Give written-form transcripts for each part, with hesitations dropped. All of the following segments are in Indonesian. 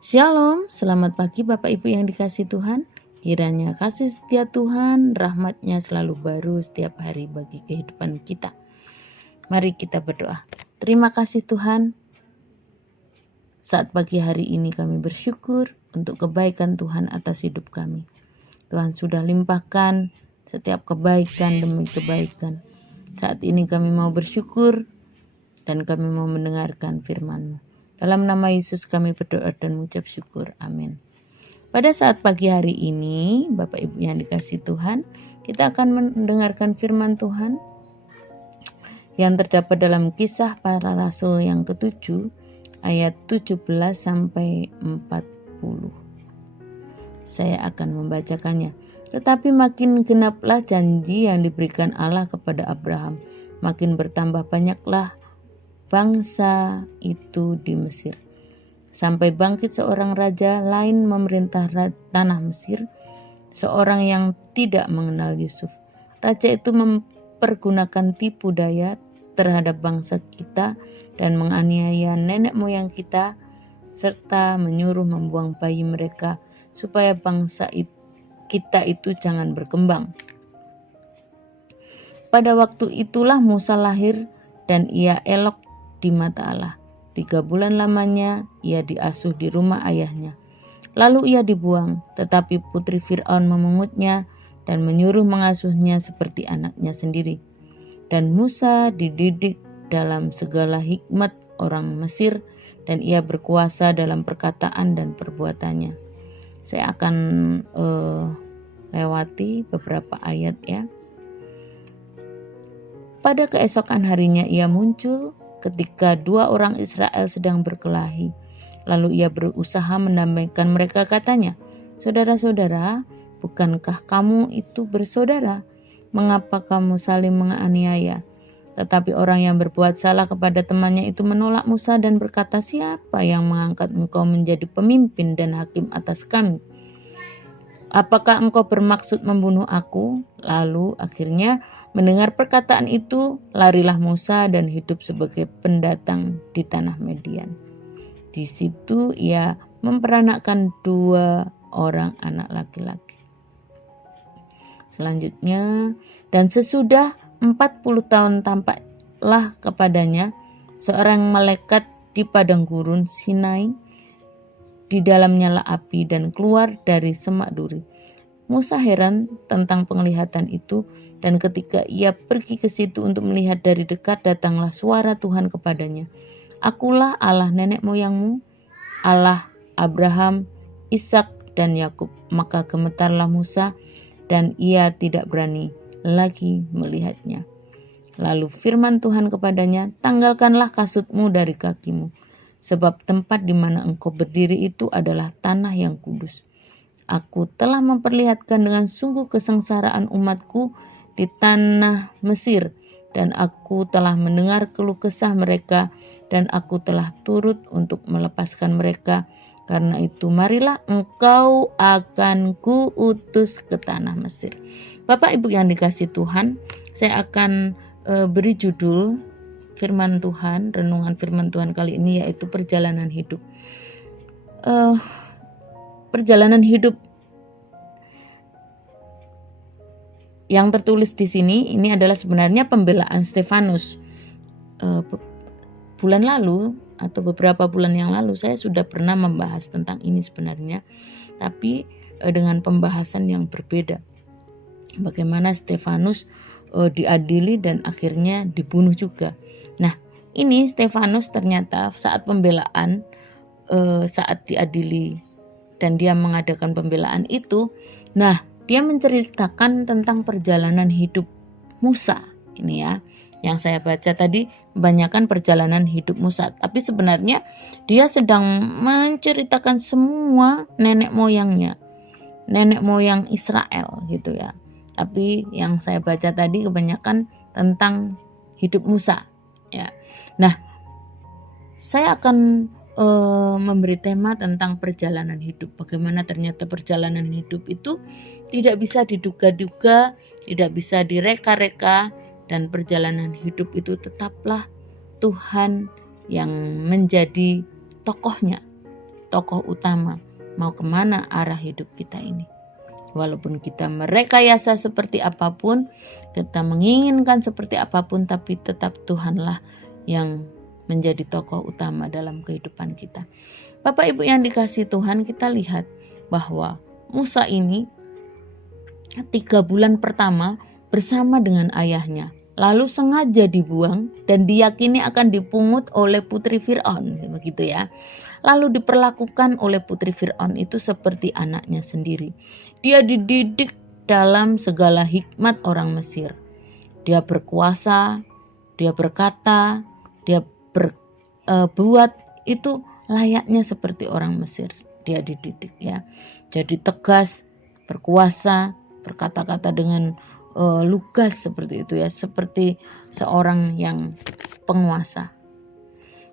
Shalom, selamat pagi Bapak Ibu yang dikasihi Tuhan. Kiranya kasih setia Tuhan, rahmat-Nya selalu baru setiap hari bagi kehidupan kita. Mari kita berdoa. Terima kasih Tuhan, saat pagi hari ini kami bersyukur untuk kebaikan Tuhan atas hidup kami. Tuhan sudah limpahkan setiap kebaikan demi kebaikan. Saat ini kami mau bersyukur dan kami mau mendengarkan firman-Mu. Dalam nama Yesus kami berdoa dan mengucap syukur. Amin. Pada saat pagi hari ini, Bapak Ibu yang dikasihi Tuhan, kita akan mendengarkan firman Tuhan yang terdapat dalam Kisah Para Rasul yang ke-7 ayat 17 sampai 40. Saya akan membacakannya. Tetapi makin genaplah janji yang diberikan Allah kepada Abraham, makin bertambah banyaklah bangsa itu di Mesir. Sampai bangkit seorang raja lain memerintah tanah Mesir, seorang yang tidak mengenal Yusuf. Raja itu mempergunakan tipu daya terhadap bangsa kita dan menganiaya nenek moyang kita, serta menyuruh membuang bayi mereka supaya bangsa kita itu jangan berkembang. Pada waktu itulah Musa lahir dan ia elok di mata Allah. 3 bulan lamanya ia diasuh di rumah ayahnya. Lalu ia dibuang, tetapi putri Fir'aun memungutnya dan menyuruh mengasuhnya seperti anaknya sendiri. Dan Musa dididik dalam segala hikmat orang Mesir, dan ia berkuasa dalam perkataan dan perbuatannya. Saya akan lewati beberapa ayat ya. Pada keesokan harinya ia muncul ketika 2 orang Israel sedang berkelahi. Lalu ia berusaha mendamaikan mereka, katanya, "Saudara-saudara, bukankah kamu itu bersaudara? Mengapa kamu saling menganiaya?" Tetapi orang yang berbuat salah kepada temannya itu menolak Musa dan berkata, "Siapa yang mengangkat engkau menjadi pemimpin dan hakim atas kami? Apakah engkau bermaksud membunuh aku?" Lalu akhirnya mendengar perkataan itu, larilah Musa dan hidup sebagai pendatang di tanah Median. Di situ ia memperanakkan 2 orang anak laki-laki. Selanjutnya, dan sesudah 40 tahun tampaklah kepadanya seorang malaikat di padang gurun Sinai. Di dalam nyala api dan keluar dari semak duri. Musa heran tentang penglihatan itu, dan ketika ia pergi ke situ untuk melihat dari dekat, datanglah suara Tuhan kepadanya. "Akulah Allah nenek moyangmu, Allah Abraham, Ishak dan Yakub." Maka gemetarlah Musa dan ia tidak berani lagi melihatnya. Lalu firman Tuhan kepadanya, "Tanggalkanlah kasutmu dari kakimu, sebab tempat di mana engkau berdiri itu adalah tanah yang kudus. Aku telah memperlihatkan dengan sungguh kesengsaraan umatku di tanah Mesir, dan aku telah mendengar keluh kesah mereka, dan aku telah turut untuk melepaskan mereka. Karena itu marilah engkau akan kuutus ke tanah Mesir." Bapak Ibu yang dikasihi Tuhan, saya akan beri judul firman Tuhan, renungan firman Tuhan kali ini yaitu perjalanan hidup. Perjalanan hidup yang tertulis di sini ini adalah sebenarnya pembelaan Stefanus. Bulan lalu atau beberapa bulan yang lalu saya sudah pernah membahas tentang ini sebenarnya, tapi dengan pembahasan yang berbeda. Bagaimana Stefanus diadili dan akhirnya dibunuh juga. Nah, ini Stefanus ternyata saat pembelaan, saat diadili dan dia mengadakan pembelaan itu, nah dia menceritakan tentang perjalanan hidup Musa. Ini ya, yang saya baca tadi kebanyakan perjalanan hidup Musa, tapi sebenarnya dia sedang menceritakan semua nenek moyangnya, nenek moyang Israel gitu ya. Tapi yang saya baca tadi kebanyakan tentang hidup Musa ya. Nah, saya akan memberi tema tentang perjalanan hidup. Bagaimana ternyata perjalanan hidup itu tidak bisa diduga-duga, tidak bisa direka-reka, dan perjalanan hidup itu tetaplah Tuhan yang menjadi tokohnya. tokoh utama. Mau kemana arah hidup kita ini? Walaupun kita merekayasa seperti apapun, kita menginginkan seperti apapun, tapi tetap Tuhanlah yang menjadi tokoh utama dalam kehidupan kita. Bapak Ibu yang dikasihi Tuhan, kita lihat bahwa Musa ini 3 bulan pertama bersama dengan ayahnya, lalu sengaja dibuang dan diyakini akan dipungut oleh putri Fir'aun, begitu ya. Lalu diperlakukan oleh putri Fir'aun itu seperti anaknya sendiri. Dia dididik dalam segala hikmat orang Mesir. Dia berkuasa, dia berkata, dia berbuat itu layaknya seperti orang Mesir. Dia dididik ya. Jadi tegas, berkuasa, berkata-kata dengan lugas seperti itu ya, seperti seorang yang penguasa.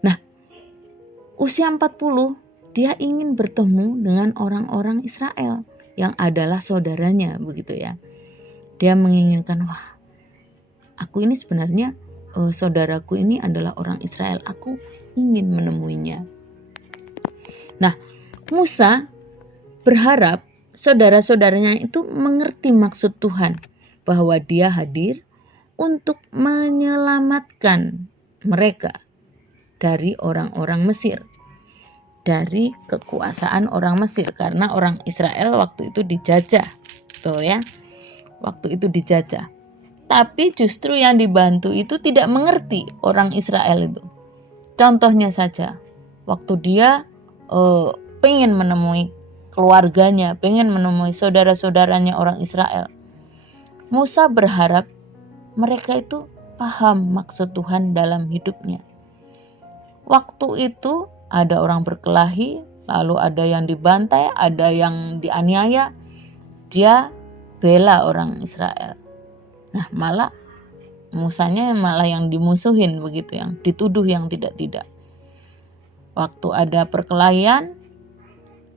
Nah, usia 40 dia ingin bertemu dengan orang-orang Israel yang adalah saudaranya, begitu ya. Dia menginginkan, wah, aku ini sebenarnya saudaraku ini adalah orang Israel, aku ingin menemuinya. Nah, Musa berharap saudara-saudaranya itu mengerti maksud Tuhan, bahwa dia hadir untuk menyelamatkan mereka dari orang-orang Mesir, dari kekuasaan orang Mesir, karena orang Israel waktu itu dijajah, tuh ya, waktu itu dijajah. Tapi justru yang dibantu itu tidak mengerti orang Israel itu. Contohnya saja, waktu dia pengen menemui keluarganya, pengen menemui saudara-saudaranya orang Israel, Musa berharap mereka itu paham maksud Tuhan dalam hidupnya. Waktu itu ada orang berkelahi, lalu ada yang dibantai, ada yang dianiaya. Dia bela orang Israel. Nah, malah Musanya malah yang dimusuhin begitu, yang dituduh yang tidak-tidak. Waktu ada perkelahian,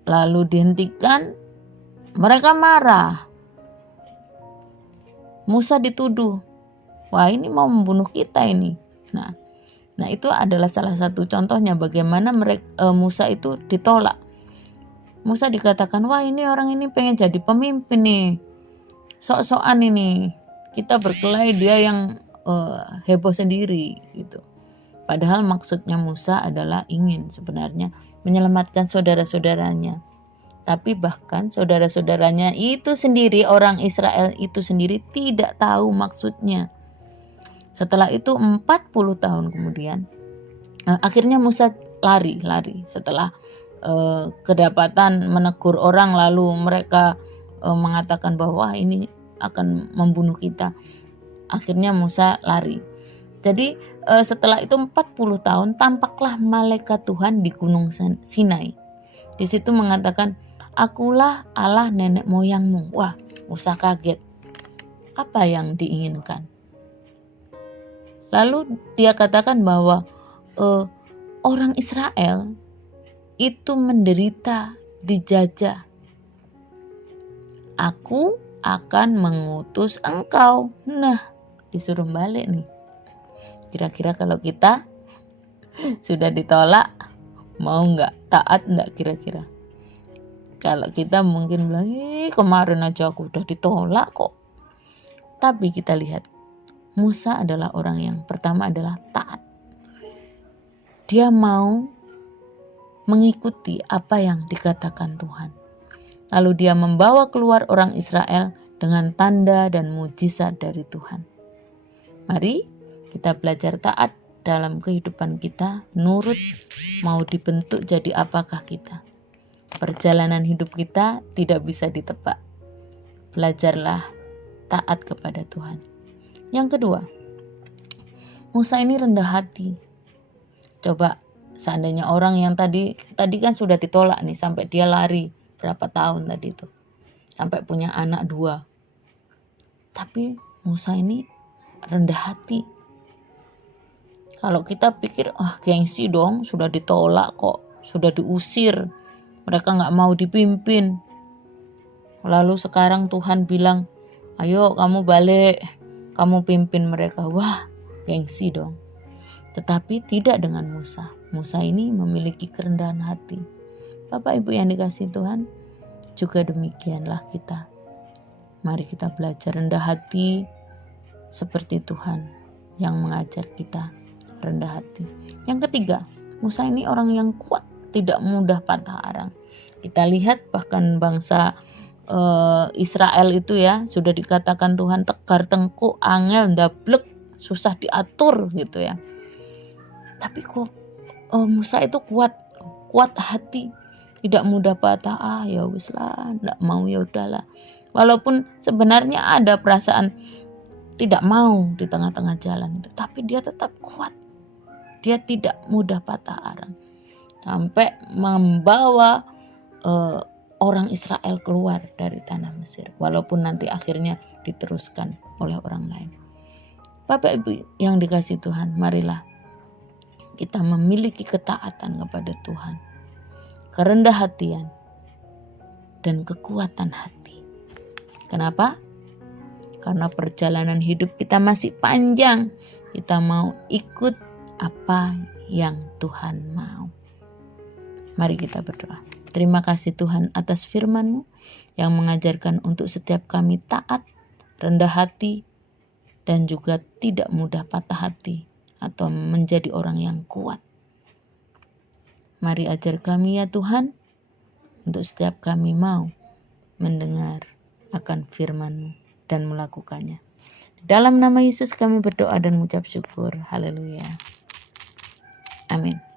lalu dihentikan, mereka marah. Musa dituduh, wah ini mau membunuh kita ini. Nah itu adalah salah satu contohnya bagaimana Musa itu ditolak. Musa dikatakan, wah ini orang ini pengen jadi pemimpin nih, sok-sokan ini, kita berkelahi dia yang heboh sendiri gitu. Padahal maksudnya Musa adalah ingin sebenarnya menyelamatkan saudara-saudaranya. Tapi bahkan saudara-saudaranya itu sendiri, orang Israel itu sendiri tidak tahu maksudnya. Setelah itu 40 tahun kemudian, akhirnya Musa lari setelah kedapatan menegur orang, lalu mereka mengatakan bahwa ini akan membunuh kita. Akhirnya Musa lari. Jadi setelah itu 40 tahun tampaklah malaikat Tuhan di Gunung Sinai. Di situ mengatakan, akulah Allah nenek moyangmu. Wah, Musa kaget. Apa yang diinginkan? Lalu dia katakan bahwa orang Israel itu menderita, dijajah. Aku akan mengutus engkau. Nah, disuruh balik nih. Kira-kira kalau kita sudah ditolak, mau nggak? Taat nggak kira-kira? Kalau kita mungkin bilang, kemarin aja aku udah ditolak kok. Tapi kita lihat, Musa adalah orang yang pertama adalah taat. Dia mau mengikuti apa yang dikatakan Tuhan. Lalu dia membawa keluar orang Israel dengan tanda dan mujizat dari Tuhan. Mari kita belajar taat dalam kehidupan kita, nurut, mau dibentuk jadi apakah kita. Perjalanan hidup kita tidak bisa ditebak. Belajarlah taat kepada Tuhan. Yang kedua, Musa ini rendah hati. Coba seandainya orang yang tadi kan sudah ditolak nih, sampai dia lari berapa tahun tadi itu, sampai punya anak 2. Tapi Musa ini rendah hati. Kalau kita pikir, gengsi dong, sudah ditolak kok, sudah diusir, mereka gak mau dipimpin. Lalu sekarang Tuhan bilang, ayo kamu balik, kamu pimpin mereka. Wah, gengsi dong. Tetapi tidak dengan Musa. Musa ini memiliki kerendahan hati. Bapak Ibu yang dikasihi Tuhan, juga demikianlah kita. Mari kita belajar rendah hati seperti Tuhan yang mengajar kita rendah hati. Yang ketiga, Musa ini orang yang kuat, tidak mudah patah arang. Kita lihat bahkan bangsa Israel itu ya, sudah dikatakan Tuhan tegar tengkuk, angel, ndablek, susah diatur gitu ya. Tapi kok Musa itu kuat hati, tidak mudah patah. Ya wis lah, ndak mau ya udahlah. Walaupun sebenarnya ada perasaan tidak mau di tengah-tengah jalan itu, tapi dia tetap kuat. Dia tidak mudah patah arang. Sampai membawa orang Israel keluar dari tanah Mesir, walaupun nanti akhirnya diteruskan oleh orang lain. Bapak Ibu yang dikasihi Tuhan, marilah kita memiliki ketaatan kepada Tuhan, kerendah hatian, dan kekuatan hati. Kenapa? Karena perjalanan hidup kita masih panjang. Kita mau ikut apa yang Tuhan mau. Mari kita berdoa. Terima kasih Tuhan atas firman-Mu yang mengajarkan untuk setiap kami taat, rendah hati, dan juga tidak mudah patah hati atau menjadi orang yang kuat. Mari ajar kami ya Tuhan, untuk setiap kami mau mendengar akan firman-Mu dan melakukannya. Dalam nama Yesus kami berdoa dan mengucap syukur. Haleluya. Amin.